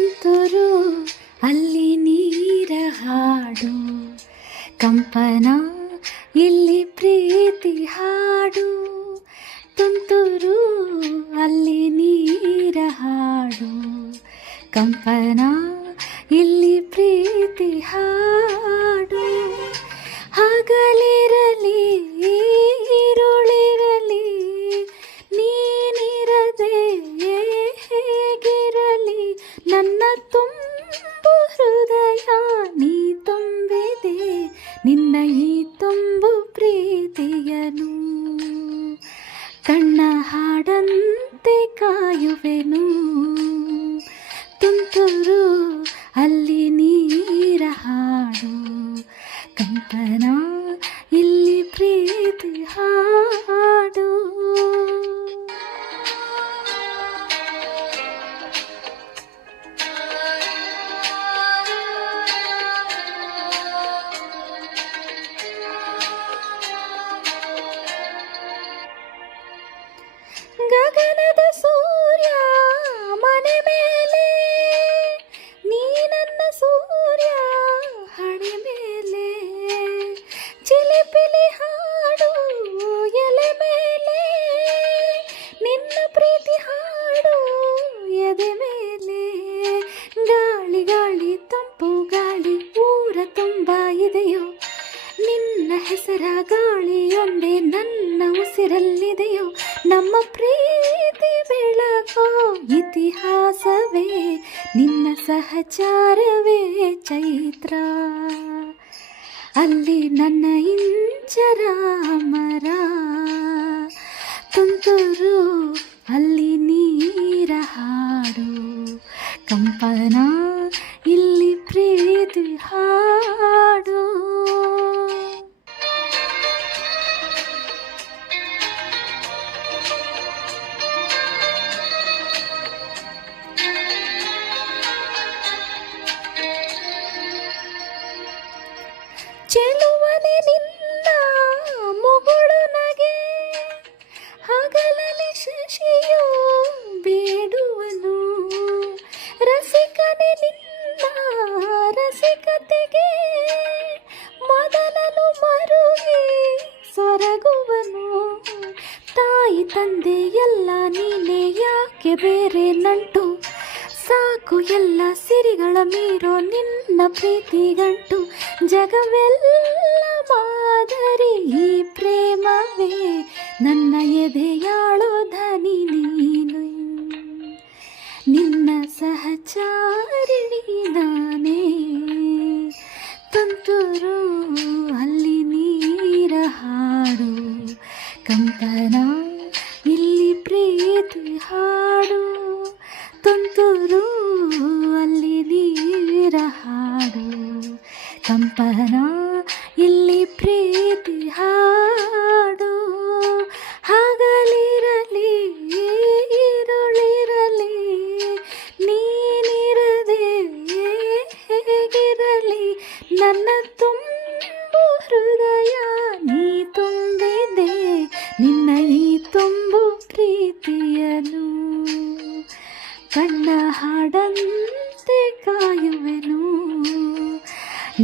ತುಂತುರು ಅಲ್ಲಿ ನೀರ ಹಾಡು, ಕಂಪನ ಇಲ್ಲಿ ಪ್ರೀತಿ ಹಾಡು. ತುಂತುರು ಅಲ್ಲಿ ನೀರ ಹಾಡು, ಕಂಪನ ಇಲ್ಲಿ ಪ್ರೀತಿ ಹಾಡು. ಹಗಲಿರಲಿ ഇരുളിರಲಿ ನೀನಿರದೆ ಹೇಗಿರಲಿ, ನನ್ನ ತುಂಬು ಹೃದಯ ನೀ ತುಂಬಿದೆ, ನಿನ್ನ ಈ ತುಂಬು ಪ್ರೀತಿಯನು. ಕಣ್ಣ ಹಾಡಂತೆ ಕಾಯುವೆನು, ತುಂತುರು ಅಲ್ಲಿ ನೀರ ಹಾಡು, ಕಂಪನ ಇಲ್ಲಿ ಪ್ರೀತಿ ಹಾಡು. ಗಗನದ ಸೂರ್ಯ ಮನೆ ಮೇಲೆ, ನೀ ನನ್ನ ಸೂರ್ಯ ಹಣೆ ಮೇಲೆ. ಚಿಲಿಪಿಲಿ ಹಾಡು ಎಲೆ ಮೇಲೆ, ನಿನ್ನ ಪ್ರೀತಿ ಹಾಡು ಎದೆ ಮೇಲೆ. ಗಾಳಿ ಗಾಳಿ ತಂಪು ಗಾಳಿ ಊರ ತುಂಬ ಇದೆಯೋ, ನಿನ್ನ ಹೆಸರ ಗಾಳಿಯೊಂದೇ ನನ್ನ ಉಸಿರಲ್ಲಿದೆಯೋ. ನಮ್ಮ ಪ್ರೀತಿ ಬೆಳಕೋ ಇತಿಹಾಸವೇ, ನಿನ್ನ ಸಹಚಾರವೇ ಚೈತ್ರ. ಅಲ್ಲಿ ನನ್ನ ಇಂಚರ ಮರ, ತುಂತುರು ಅಲ್ಲಿ ನೀರ ಹಾಡು, ಕಂಪನ ಇಲ್ಲಿ ಪ್ರೀತಿ ಹಾಡು. ಚೆಲುವನೆ ನಿನ್ನ ಮುಗುಳು ನಗೆ, ಹಗಲಲ್ಲಿ ಶಶಿಯು ಬೇಡುವನು. ರಸಿಕನೆ ನಿನ್ನ ರಸಿಕತೆಗೆ, ಮೊದಲನು ಮರುಗಿ ಸೊರಗುವನು. ತಾಯಿ ತಂದೆ ಎಲ್ಲ ನೀನೆ, ಯಾಕೆ ಬೇರೆ ನಂಟು. ಸಾಕು ಎಲ್ಲ ಸಿರಿಗಳ ಮೀರೋ ನಿನ್ನ ಪ್ರೀತಿ ಗಂಟು. ಜಗವೆಲ್ಲ ಮಾದರಿ ಈ ಪ್ರೇಮವೇ, ನನ್ನ ಎದೆಯಾಳೋ ಧನಿ ನೀನು. ನಿನ್ನ ಸಹಚಾರಿಣಿ ನಾನೇ, ತುಂತುರು ಅಲ್ಲಿ ನೀರ ಹಾಡು, ಕಂಪನ ಇಲ್ಲಿ ಪ್ರೀತಿ ಹಾಡು. ತುಂತುರು ಅಲ್ಲಿ ನೀರ ಹಾಡು, ಕಂಪನ ಇಲ್ಲಿ ಪ್ರೀತಿ ಹಾಡು. ಹಗಲಿರಲಿ ഇരുಳಿರಲಿ ನೀನಿರದೆ ಹೇಗಿರಲಿ, ನನ್ನ ತುಂಬು ಹೃದಯ ನೀ ತುಂಬಿದೆ, ನಿನ್ನ ಈ ತುಂಬು ಪ್ರೀತಿಯನು. ಕಣ್ಣ ಹಾಡಂತೆ ಕಾಯುವೆನು,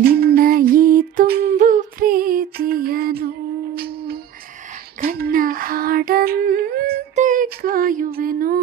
ನಿನ್ನ ಈ ತುಂಬು ಪ್ರೀತಿಯನು. ಕಣ್ಣ ಹಾಡಂತೆ ಕಾಯುವೆನು.